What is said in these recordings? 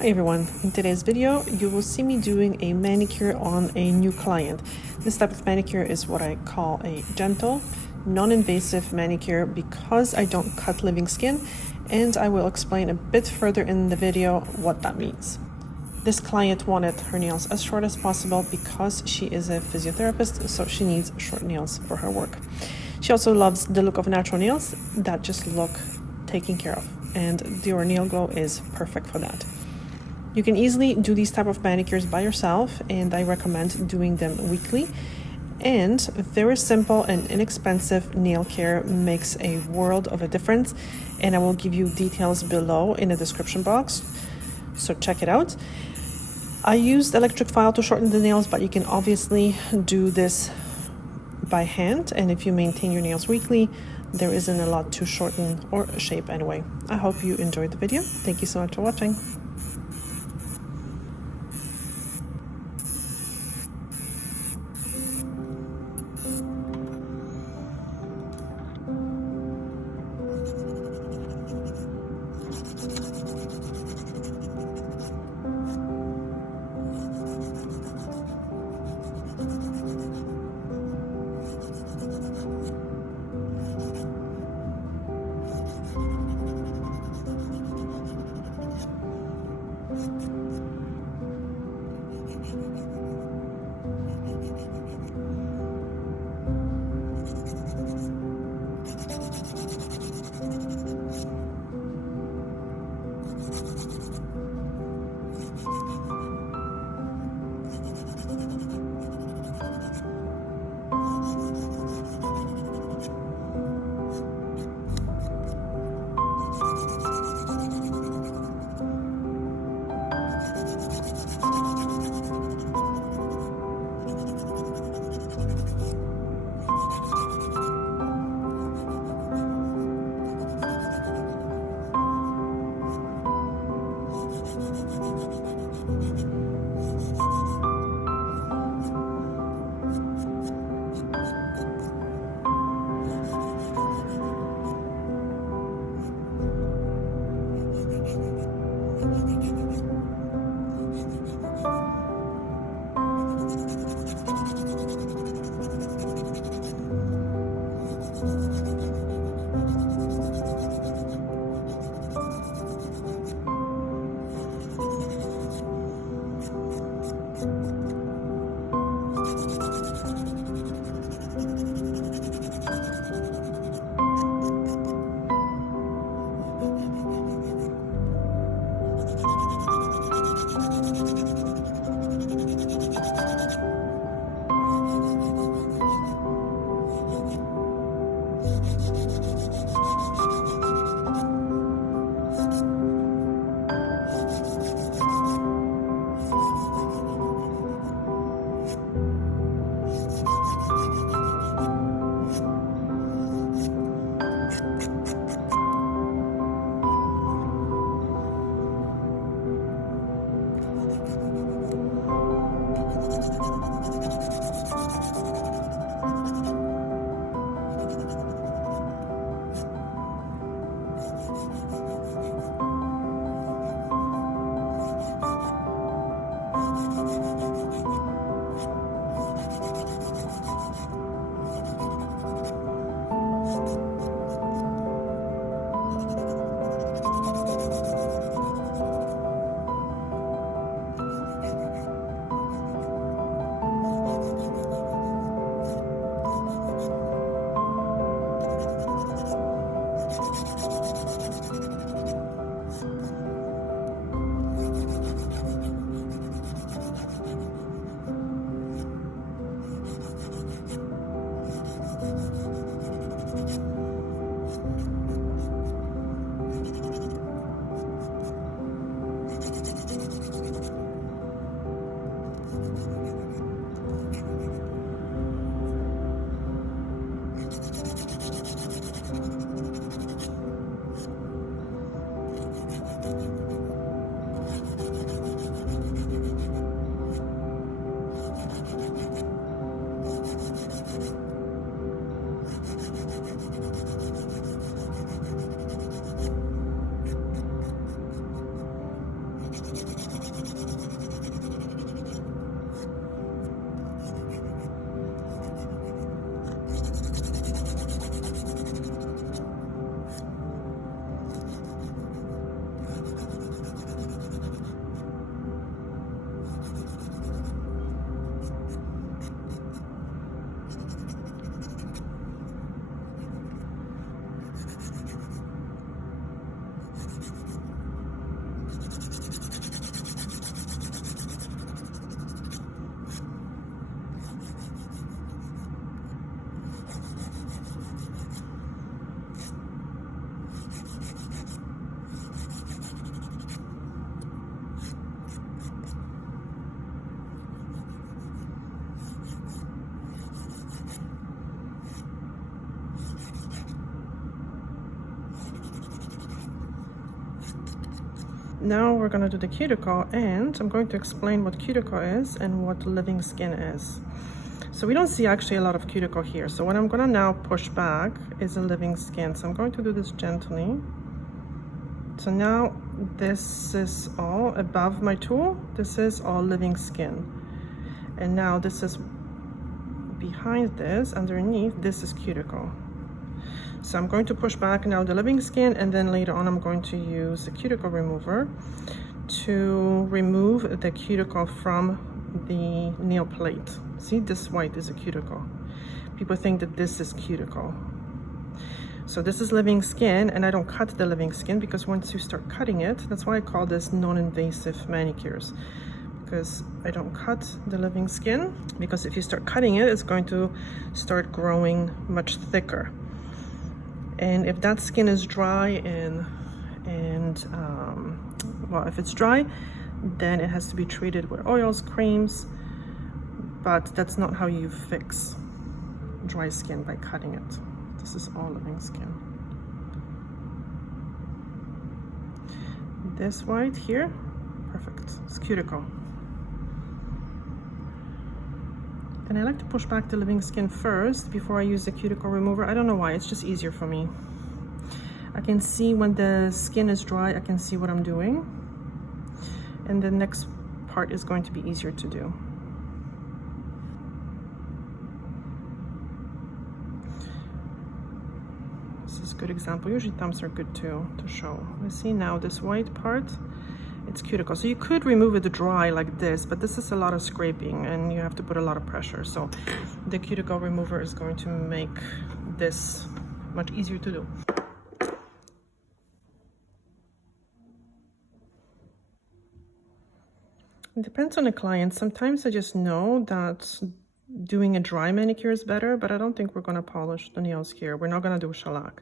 Hi everyone, in today's video you will see me doing a manicure on a new client. This type of manicure is what I call a gentle, non-invasive manicure because I don't cut living skin, and I will explain a bit further in the video what that means. This client wanted her nails as short as possible because she is a physiotherapist, so she needs short nails for her work. She also loves the look of natural nails that just look taken care of, and Dior Nail Glow is perfect for that. You can easily do these type of manicures by yourself, and I recommend doing them weekly. And very simple and inexpensive nail care makes a world of a difference, and I will give you details below in the description box, so check it out. I used electric file to shorten the nails, but you can obviously do this by hand, and if you maintain your nails weekly, there isn't a lot to shorten or shape anyway. I hope you enjoyed the video. Thank you so much for watching. Now we're going to do the cuticle, and I'm going to explain what cuticle is and what living skin is. So we don't see actually a lot of cuticle here. So what I'm going to now push back is a living skin. So I'm going to do this gently. So now this is all above my tool. This is all living skin. And now this is behind this, underneath, this is cuticle. So I'm going to push back now the living skin, and then later on I'm going to use the cuticle remover to remove the cuticle from the nail plate. See, this white is a cuticle. People think that this is cuticle. So this is living skin, and I don't cut the living skin because once you start cutting it, that's why I call this non-invasive manicures, because I don't cut the living skin, because if you start cutting it, it's going to start growing much thicker. And if that skin is dry well, if it's dry, then it has to be treated with oils, creams, but that's not how you fix dry skin, by cutting it. This is all living skin. This white here, perfect, it's cuticle. And I like to push back the living skin first before I use the cuticle remover. I don't know why, it's just easier for me. I can see when the skin is dry, I can see what I'm doing. And the next part is going to be easier to do. This is a good example. Usually thumbs are good too, to show. You see now this white part, it's cuticle. So you could remove it dry like this, but this is a lot of scraping and you have to put a lot of pressure. So the cuticle remover is going to make this much easier to do. It depends on the client. Sometimes I just know that doing a dry manicure is better, but I don't think we're going to polish the nails here. We're not going to do shellac.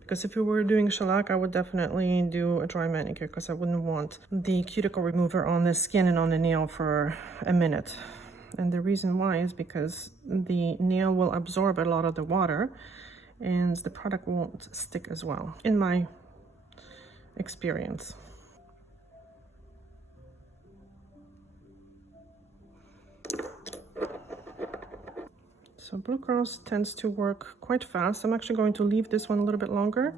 Because if we were doing shellac, I would definitely do a dry manicure, because I wouldn't want the cuticle remover on the skin and on the nail for a minute. And the reason why is because the nail will absorb a lot of the water and the product won't stick as well, in my experience. So Blue Cross tends to work quite fast. I'm actually going to leave this one a little bit longer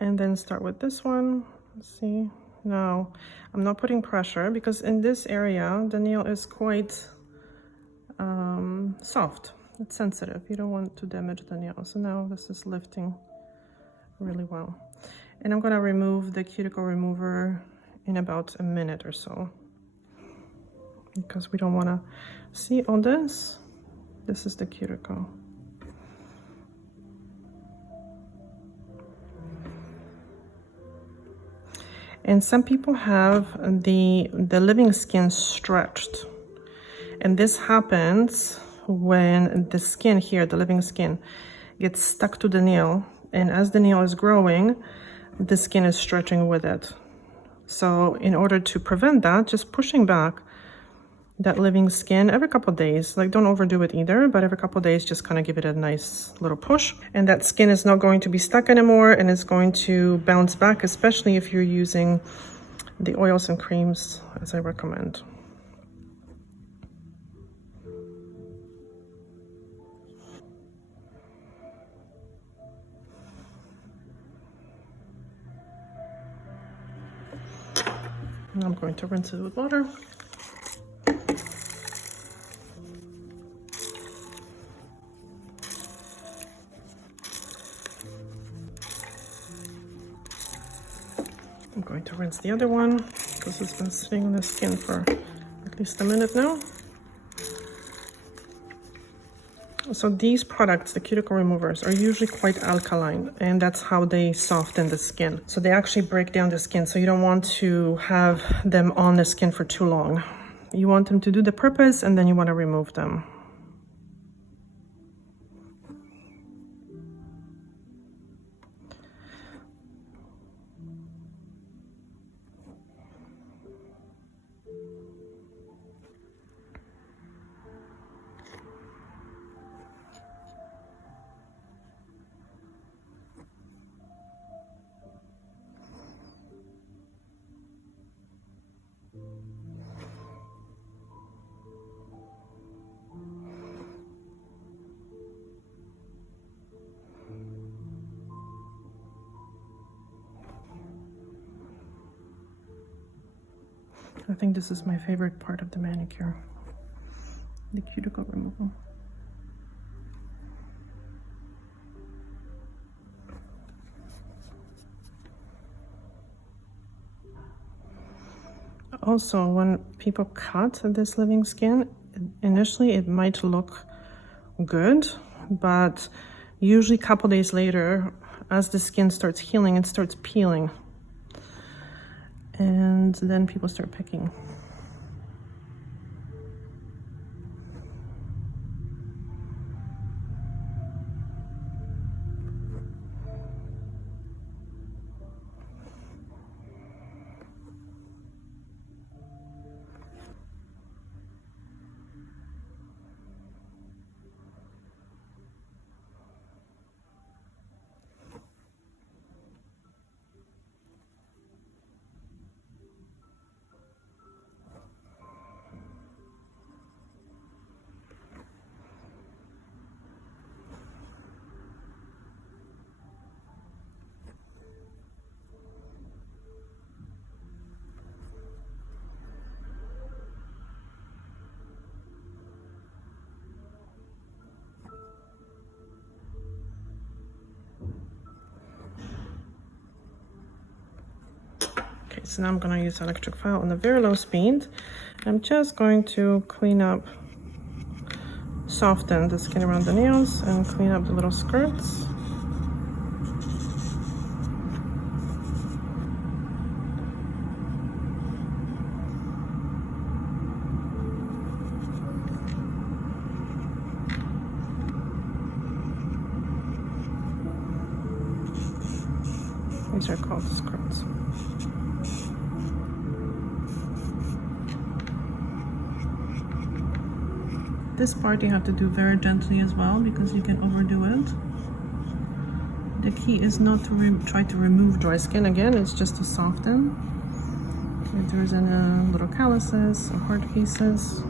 and then start with this one. Let's see. Now, I'm not putting pressure because in this area, the nail is quite soft. It's sensitive. You don't want to damage the nail. So now this is lifting really well. And I'm going to remove the cuticle remover in about a minute or so, because we don't want to see all this. This is the cuticle. And some people have the living skin stretched. And this happens when the skin here, the living skin, gets stuck to the nail. And as the nail is growing, the skin is stretching with it. So in order to prevent that, just pushing back that living skin every couple of days. Like, don't overdo it either, but every couple of days just kind of give it a nice little push, and that skin is not going to be stuck anymore and it's going to bounce back, especially if you're using the oils and creams as I recommend. And I'm going to rinse it with water. I'm going to rinse the other one because it's been sitting on the skin for at least a minute now. So these products, the cuticle removers, are usually quite alkaline, and that's how they soften the skin. So they actually break down the skin, so you don't want to have them on the skin for too long. You want them to do the purpose, and then you want to remove them. I think this is my favorite part of the manicure, the cuticle removal. Also, when people cut this living skin, initially it might look good, but usually a couple days later, as the skin starts healing, it starts peeling. And then people start picking. Okay, so now I'm going to use electric file on a very low speed. I'm just going to clean up, soften the skin around the nails and clean up the little skirts. These are called skirts. This part you have to do very gently as well because you can overdo it. The key is not to try to remove dry skin again, it's just to soften. If there's any little calluses or hard pieces.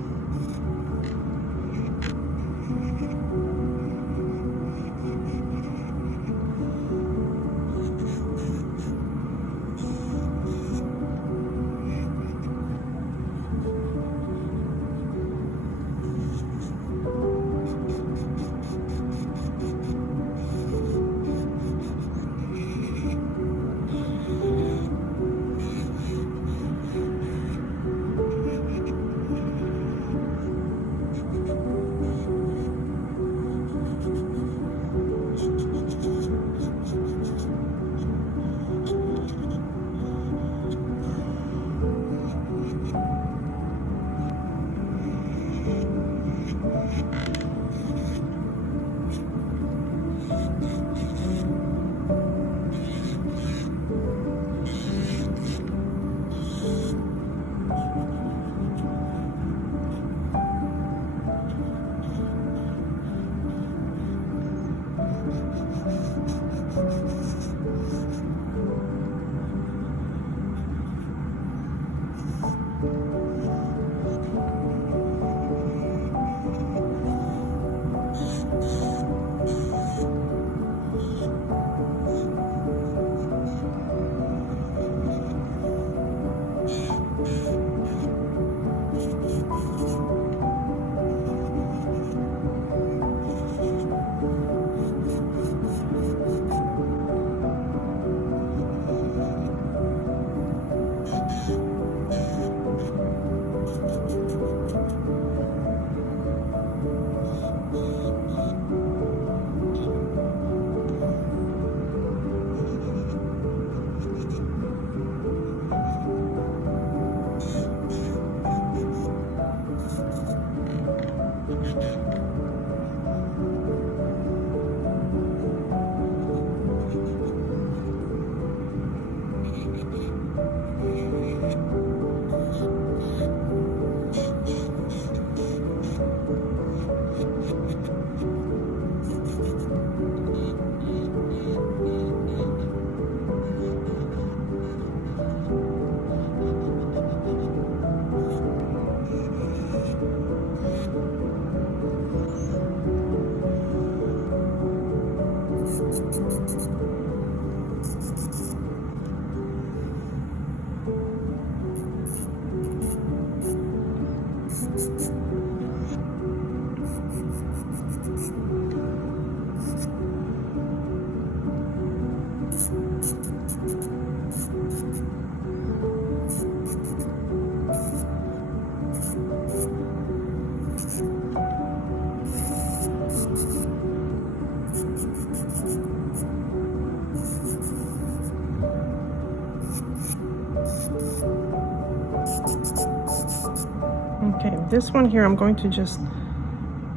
Okay, this one here, I'm going to just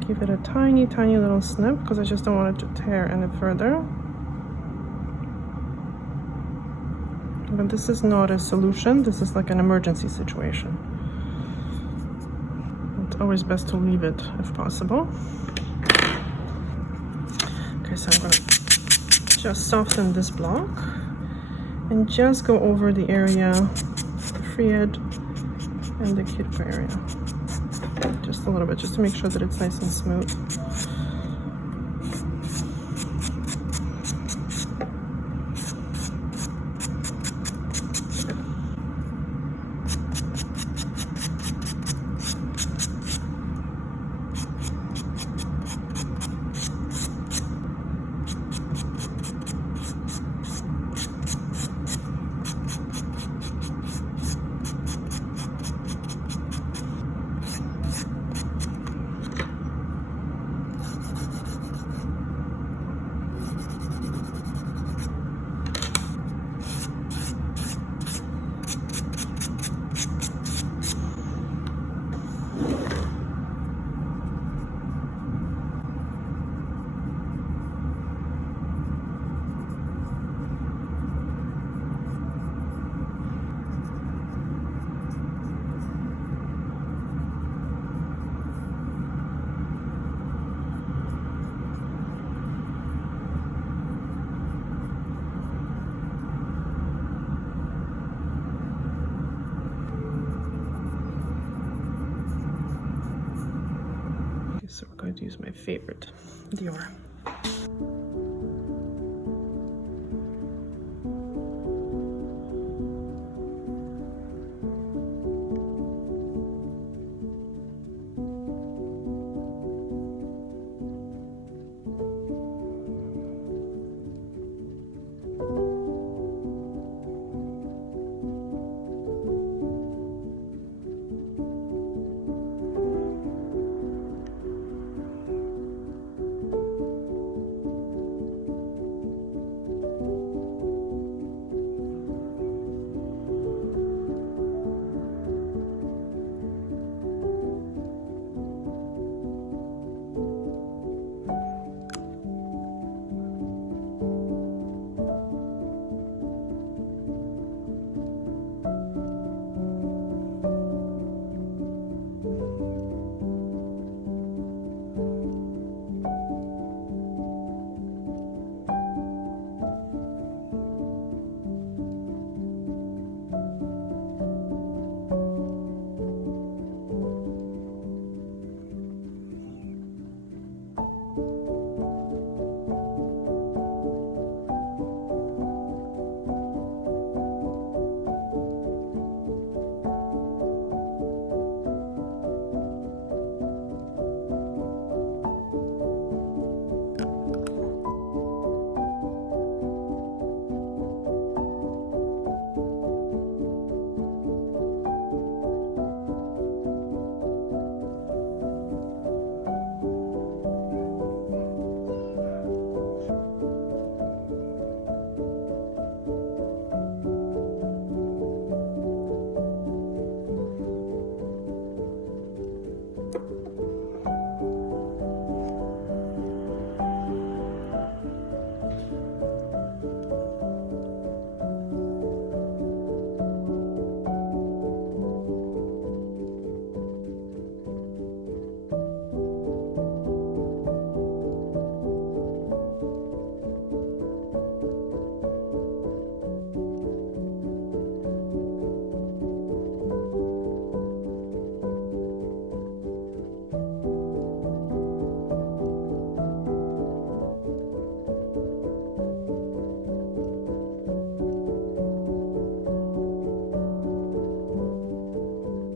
give it a tiny, tiny little snip because I just don't want it to tear any further. But this is not a solution, this is like an emergency situation. It's always best to leave it if possible. Okay, so I'm gonna just soften this block and just go over the area, the free edge and the cuticle area. Just a little bit, just to make sure that it's nice and smooth. So we're going to use my favorite Dior.